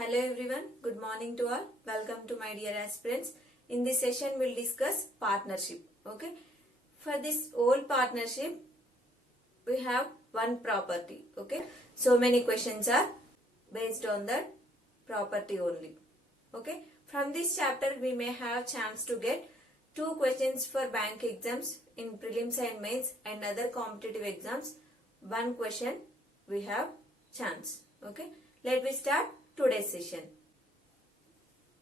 Hello everyone, good morning to all. Welcome to my dear aspirants. In this session we'll discuss partnership. Okay. For this whole partnership we have one property. Okay. So many questions are based on that property only. Okay. From this chapter we may have chance to get 2 questions for bank exams in prelims and mains and other competitive exams. 1 question we have chance. Okay. Let me start today's session.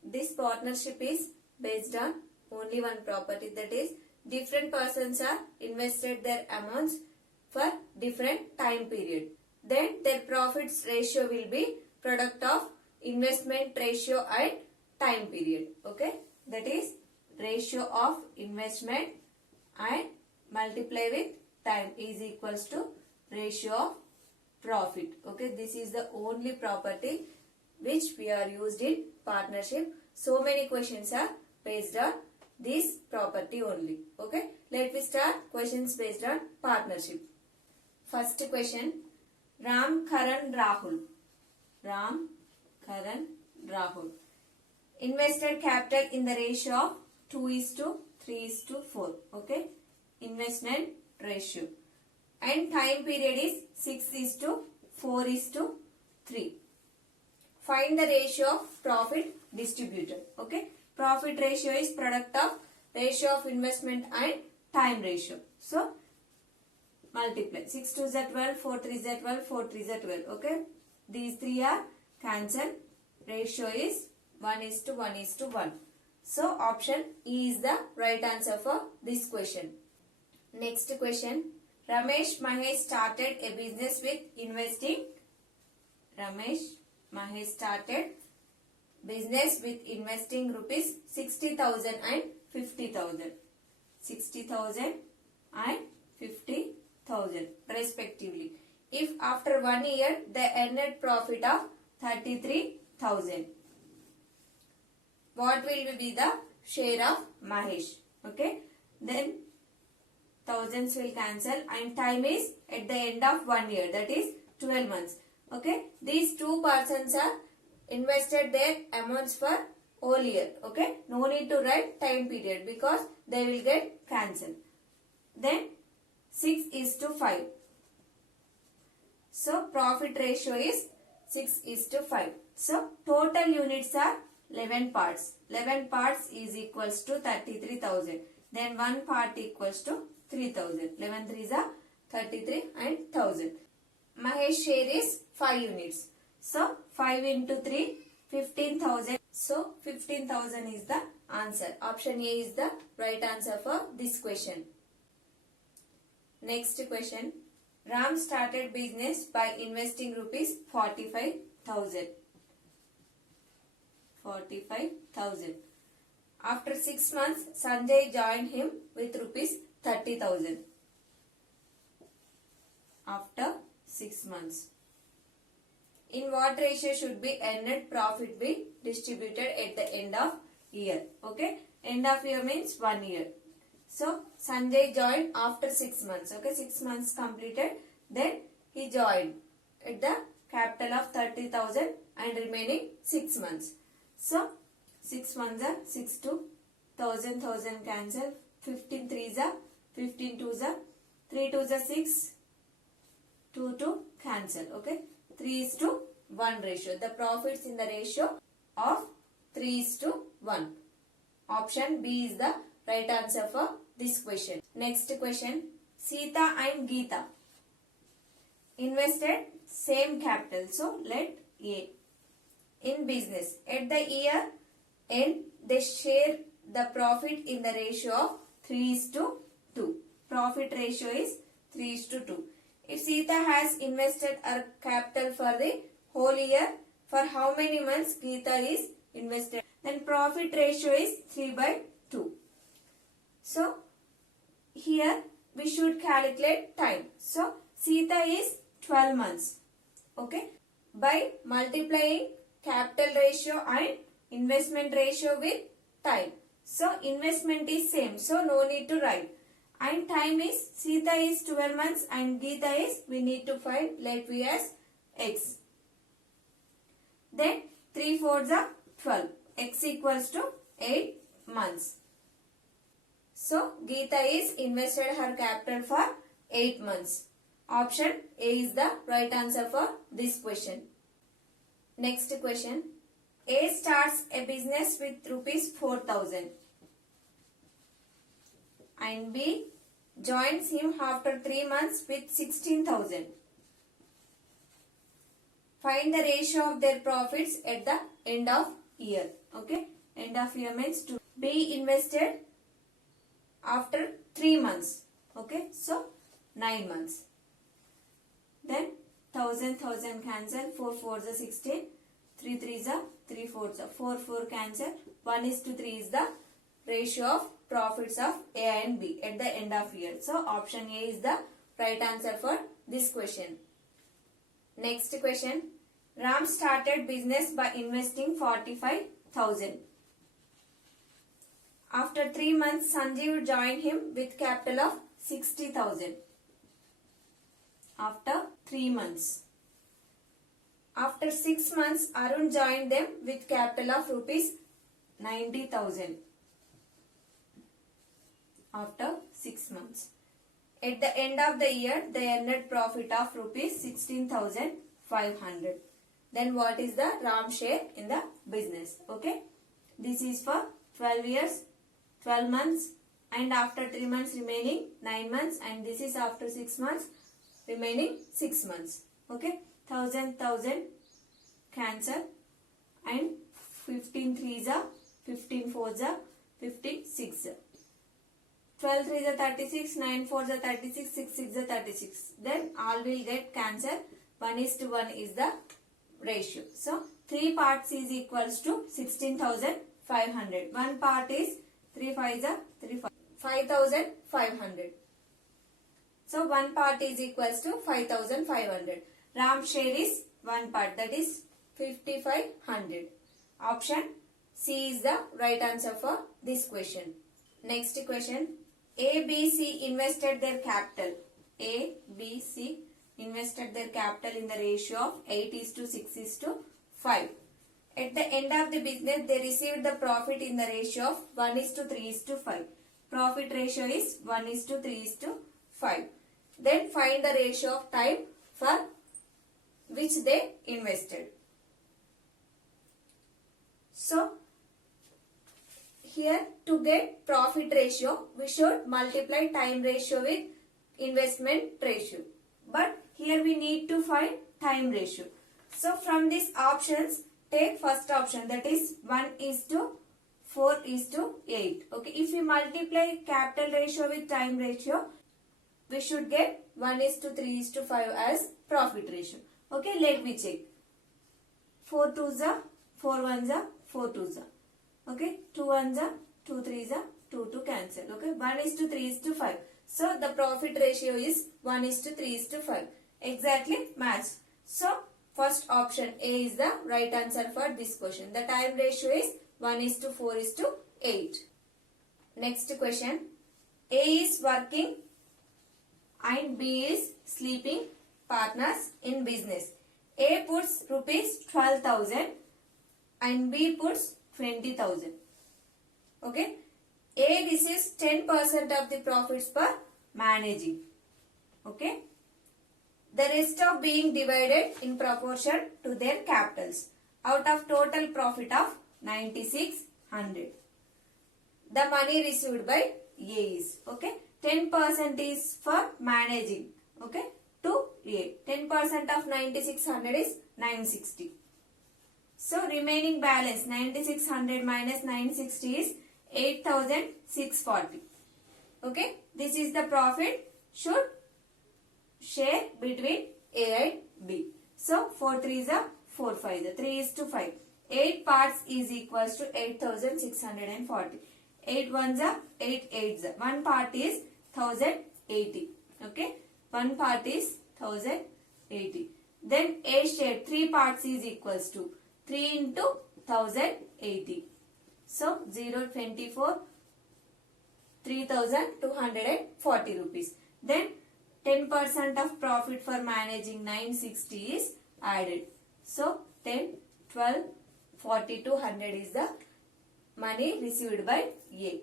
This partnership is based on only one property, that is different persons are invested their amounts for different time period. Then their profits ratio will be product of investment ratio and time period. Okay, that is ratio of investment and multiply with time is equals to ratio of profit. Okay, this is the only property which we are used in partnership. So many questions are based on this property only. Okay, let me start questions based on partnership. First question, Ram, Karan, Rahul. Ram, Karan, Rahul. Invested capital in the ratio of 2:3:4. Okay, investment ratio. And time period is 6:4:3. Find the ratio of profit distributed. Okay, profit ratio is product of ratio of investment and time ratio. So multiply 6 2s are 12, 4 3s are 12, 4 3s are 12. Okay, these 3 are cancelled. Ratio is 1:1:1. So option E is the right answer for this question. Next question, Ramesh Mahesh started a business with investing. Ramesh Mahesh started business with investing rupees 60,000 and 50,000. 60,000 and 50,000 respectively. If after 1 year they earned profit of 33,000, what will be the share of Mahesh? Okay, then thousands will cancel and time is at the end of 1 year, that is 12 months. Okay, these 2 persons are invested their amounts for whole year. Okay, no need to write time period because they will get cancelled. Then 6:5. So profit ratio is 6:5. So total units are 11 parts. 11 parts is equals to 33,000. Then 1 part equals to 3,000. 11 3s are 33 and 1,000. Mahesh share is 5 units. So 5 into 3, 15,000. So 15,000 is the answer. Option A is the right answer for this question. Next question. Ram started business by investing rupees 45,000. 45,000. After 6 months, Sanjay joined him with rupees 30,000. After 6 months. In what ratio should be earned profit be distributed at the end of year? Okay, end of year means 1 year. So Sanjay joined after 6 months. Okay, 6 months completed. Then he joined at the capital of 30,000 and remaining 6 months. So 6 months are 6 to 1,000, 1,000 cancel. 15 3s are 15 2s are 3 2s are 6. 2 to cancel. Okay, 3:1 ratio. The profits in the ratio of 3:1. Option B is the right answer for this question. Next question, Sita and Geeta invested same capital. So let A in business. At the year end, they share the profit in the ratio of 3:2. Profit ratio is 3:2. If Sita has invested her capital for the whole year, for how many months Geeta is invested? Then profit ratio is 3/2. So here we should calculate time. So Sita is 12 months. Okay, by multiplying capital ratio and investment ratio with time. So investment is same, so no need to write. And time is, Sita is 12 months and Geeta is, we need to find, let V as X. Then 3 3 fours are 12. X equals to 8 months. So Geeta is invested her capital for 8 months. Option A is the right answer for this question. Next question. A starts a business with rupees 4,000 and B joins him after 3 months with 16,000. Find the ratio of their profits at the end of year. Okay, end of year means to be invested after 3 months. Okay, so 9 months. Then 1,000 cancel, 4 4s are 16, 3 3s are 3 4s are 4 4 cancel, 1:3 is the ratio of profits of A and B at the end of year. So option A is the right answer for this question. Next question. Ram started business by investing 45,000. After 3 months, Sanjeev joined him with capital of 60,000. After 3 months. After 6 months, Arun joined them with capital of rupees 90,000. After 6 months. At the end of the year, they earned profit of rupees 16,500. Then what is the Ram share in the business? Okay. This is for 12 years, 12 months, and after 3 months remaining 9 months, and this is after 6 months remaining 6 months. Okay. 1,000 cancel, and 15 3s are 15 4s are 56. 12 3s are 36, 9 4s are 36, 6 6 are 36. Then all will get cancelled. 1:1 is the ratio. So 3 parts is equals to 16,500. 1 part is 3 5s are 3 5,500. So 1 part is equals to 5,500. Ram share is 1 part, that is 5,500. Option C is the right answer for this question. Next question. A, B, C invested their capital. A, B, C invested their capital in the ratio of 8:6:5. At the end of the business, they received the profit in the ratio of 1:3:5. Profit ratio is 1:3:5. Then find the ratio of time for which they invested. So, here to get profit ratio, we should multiply time ratio with investment ratio. But here we need to find time ratio. So from these options, take first option, that is 1:4:8. Okay, if we multiply capital ratio with time ratio, we should get 1:3:5 as profit ratio. Okay, let me check. 4 2s are 4 1s are 4 2s are. Okay, 2 1s are 2 3s are 2 2 cancel. Okay, 1:3:5. So the profit ratio is 1:3:5. Exactly matched. So first option A is the right answer for this question. The time ratio is 1:4:8. Next question. A is working and B is sleeping partners in business. A puts rupees 12,000 and B puts 20,000. Okay. A receives 10% of the profits per managing. Okay. The rest of being divided in proportion to their capitals out of total profit of 9,600. The money received by A is, okay, 10% is for managing, okay, to A. 10% of 9,600 is 960. So remaining balance 9,600 minus 960 is 8,640. Okay, this is the profit should share between A and B. So 4 3s are 4 5s are 3:5. 8 parts is equals to 8,640. 8 1s are 8 8s are. 1 part is 1,080. Okay, 1 part is 1,080. Then A share 3 parts is equals to 3 into 1,080. So 0 24 3,240 rupees. Then 10% of profit for managing 960 is added. So 10, 12, 40 to 100 is the money received by A.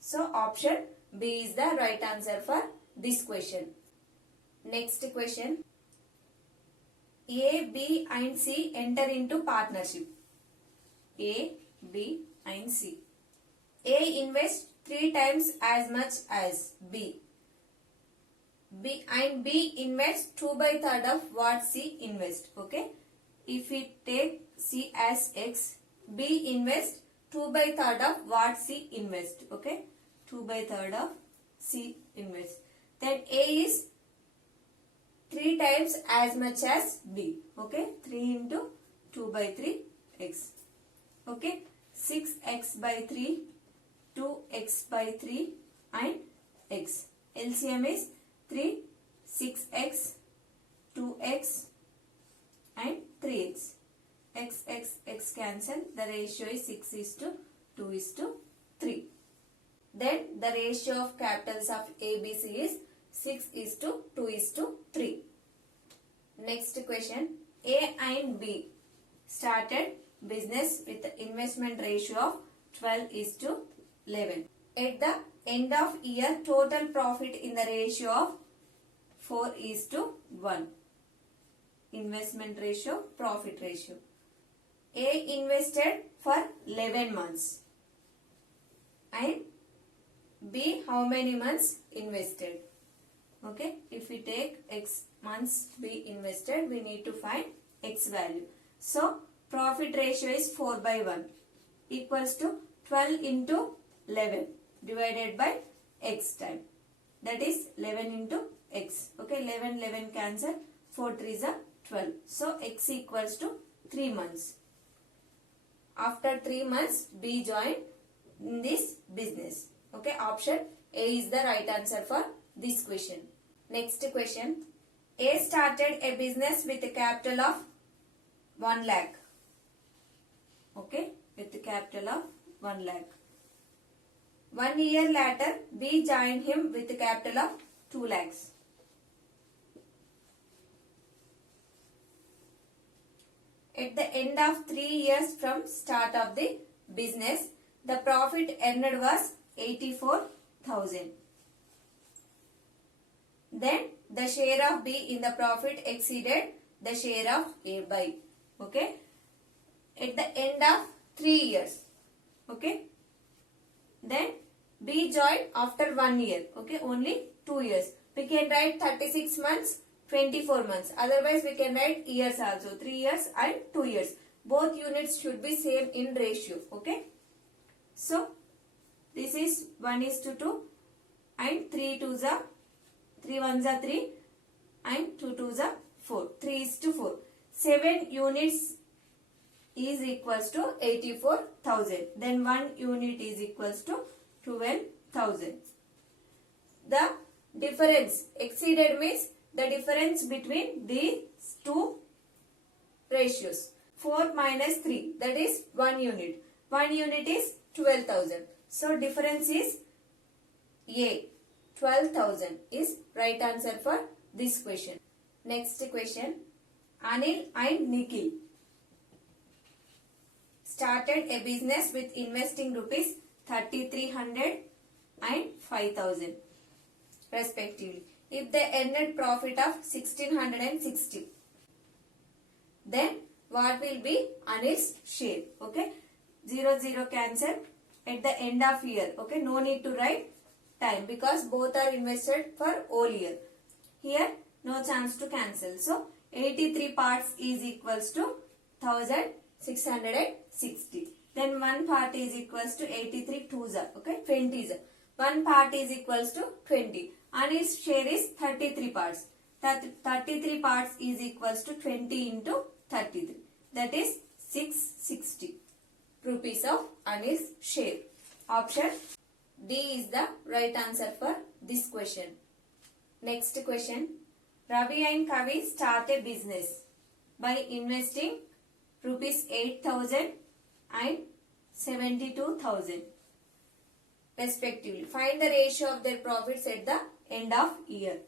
So option B is the right answer for this question. Next question. A, B and C enter into partnership. A, B and C. A invests 3 times as much as B. B invests 2/3 of what C invests. Okay. If we take C as X, B invests 2/3 of what C invests. Okay. 2/3 of C invests. Then A is 3 times as much as B. Okay. 3 into 2/3 X. Okay. 6x/3, 2x/3 and X. LCM is 3, 6x, 2x and 3x. X cancel. The ratio is 6:2:3. Then the ratio of capitals of ABC is 6:2:3. Next question. A and B started business with the investment ratio of 12:11. At the end of year, total profit in the ratio of 4:1. Investment ratio, profit ratio. A invested for 11 months and B how many months invested. Okay, if we take X months B invested, we need to find X value. So profit ratio is 4/1 equals to 12 into 11 divided by X time. That is 11 into X. Okay, 11 cancel. 4 3s are 12. So X equals to 3 months. After 3 months, B joined in this business. Okay, option A is the right answer for this question. Next question. A started a business with a capital of 1 lakh. Okay, with a capital of 1 lakh. 1 year later, B joined him with a capital of 2 lakhs. At the end of 3 years from start of the business, the profit earned was 84,000. Then the share of B in the profit exceeded the share of A by. Okay. At the end of 3 years. Okay. Then B joined after 1 year. Okay. Only 2 years. We can write 36 months, 24 months. Otherwise we can write years also. 3 years and 2 years. Both units should be same in ratio. Okay. So this is 1:2 and 3 2s are 3 1s are 3 and 2 2s are 4. 3:4. 7 units is equals to 84,000. Then 1 unit is equals to 12,000. The difference exceeded means the difference between these two ratios. 4 minus 3, that is 1 unit. 1 unit is 12,000. So difference is A. 12,000 is right answer for this question. Next question. Anil and Nikhil started a business with investing rupees 3,300 and 5,000 respectively. If they earned profit of 1,660, then what will be Anil's share? Okay, 0 0 cancel. At the end of year, okay, no need to write time because both are invested for whole year. Here no chance to cancel. So 83 parts is equals to 1,660. Then 1 part is equals to 83 twos are, okay, 20s. 1 part is equals to 20. And its share is 33 parts. 33 parts is equals to 20 into 33. That is 660 rupees of Anil's share. Option D is the right answer for this question. Next question. Ravi and Kavi start a business by investing rupees 8,000 and 72,000 respectively. Find the ratio of their profits at the end of year.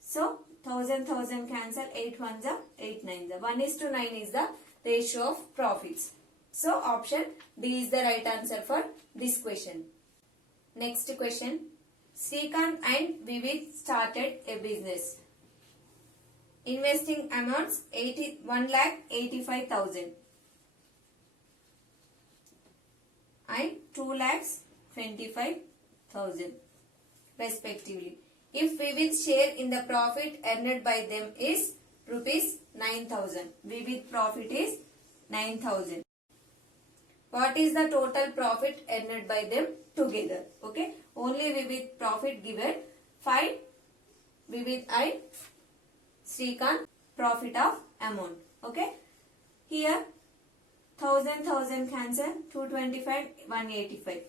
So 1,000 cancel. 8 1s are 8 9s. 1:9 is the ratio of profits. So option D is the right answer for this question. Next question. Srikanth and Vivek started a business. Investing amounts 1,85,000 and 2,25,000 respectively. If Vivek's share in the profit earned by them is rupees 9,000. Vivek's profit is 9,000. What is the total profit earned by them together? Okay. Only Vivek profit given. Find Vivek and Srikanth profit of amount. Okay. Here 1,000 cancel. 225, 185.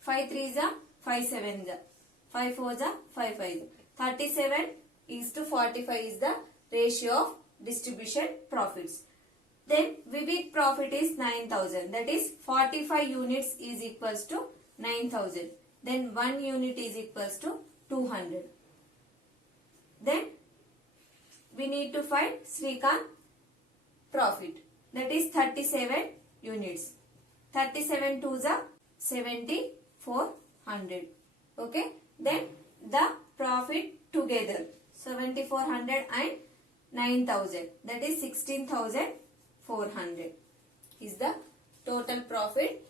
5 3s are 5 7s are 5 4s are 5 5s. 37 is to 45 is the ratio of distribution profits. Then Vivek profit is 9,000. That is 45 units is equals to 9,000. Then 1 unit is equals to 200. Then we need to find Srikanth profit. That is 37 units. 37 twos are 7,400. Okay. Then the profit together 7,400 and 9,000. That is 16,400 is the total profit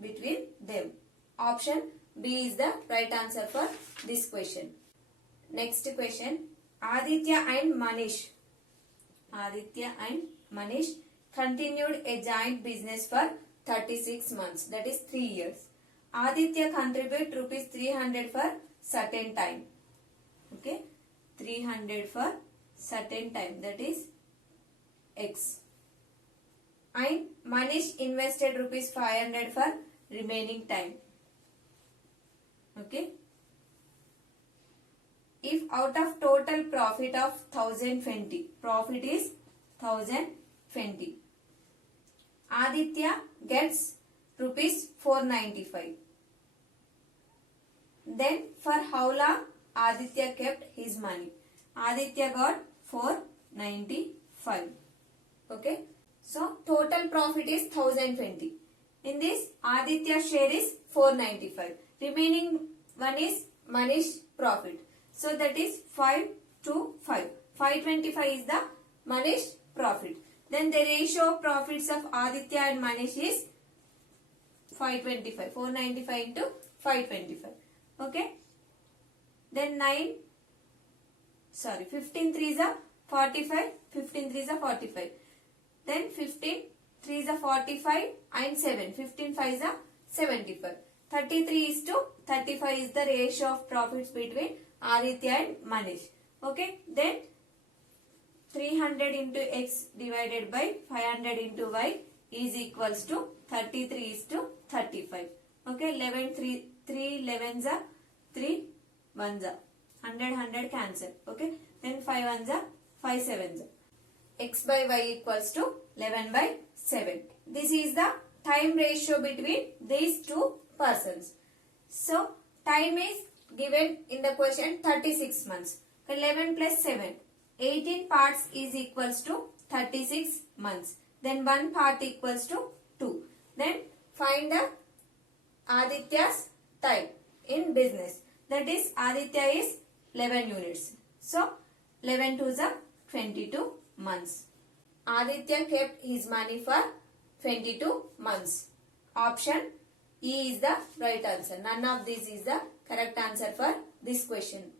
between them. Option B is the right answer for this question. Next question. Aditya and Manish continued a joint business for 36 months. That is 3 years. Aditya contribute rupees 300 for certain time. Okay. 300 for certain time. That is X. And Manish invested rupees 500 for remaining time. Okay. If out of total profit of 1,020, profit is 1,020. Aditya gets rupees 495. Then for how long Aditya kept his money? Aditya got 495. Okay. So total profit is 1,020. In this Aditya share is 495. Remaining one is Manish profit. So that is 5 to 5. 525 is the Manish profit. Then the ratio of profits of Aditya and Manish is 525. 495 into 525. Okay. Then 15 3s are 45. 15 3s are 45. Then 15 3s are 45 and 7. 15 5s are 75. 33 is to 35 is the ratio of profits between Aditya and Manish. Okay. Then 300 into X divided by 500 into Y is equals to 33 is to 35. Okay. 11 3 11s are 3 1s are 100 cancel. Okay. Then 5 1s are 5 7s are. X by Y equals to 11 by 7. This is the time ratio between these two persons. So time is given in the question 36 months. 11 plus 7. 18 parts is equals to 36 months. Then 1 part equals to 2. Then find the Aditya's time in business. That is Aditya is 11 units. So 11 twos are 22 months. Aditya kept his money for 22 months. Option E is the right answer. None of these is the correct answer for this question.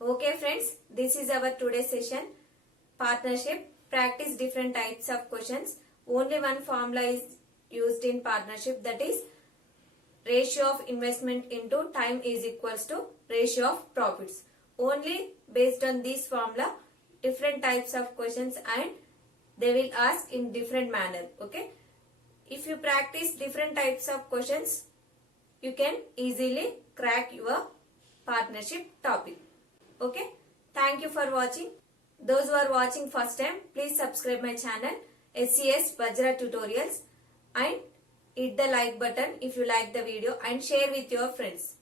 Okay friends, this is our today's session. Partnership. Practice different types of questions. Only one formula is used in partnership, that is ratio of investment into time is equals to ratio of profits. Only based on this formula, different types of questions and they will ask in different manner. Okay. If you practice different types of questions, you can easily crack your partnership topic. Okay. Thank you for watching. Those who are watching first time, please subscribe my channel SCS Vajra Tutorials and hit the like button if you like the video and share with your friends.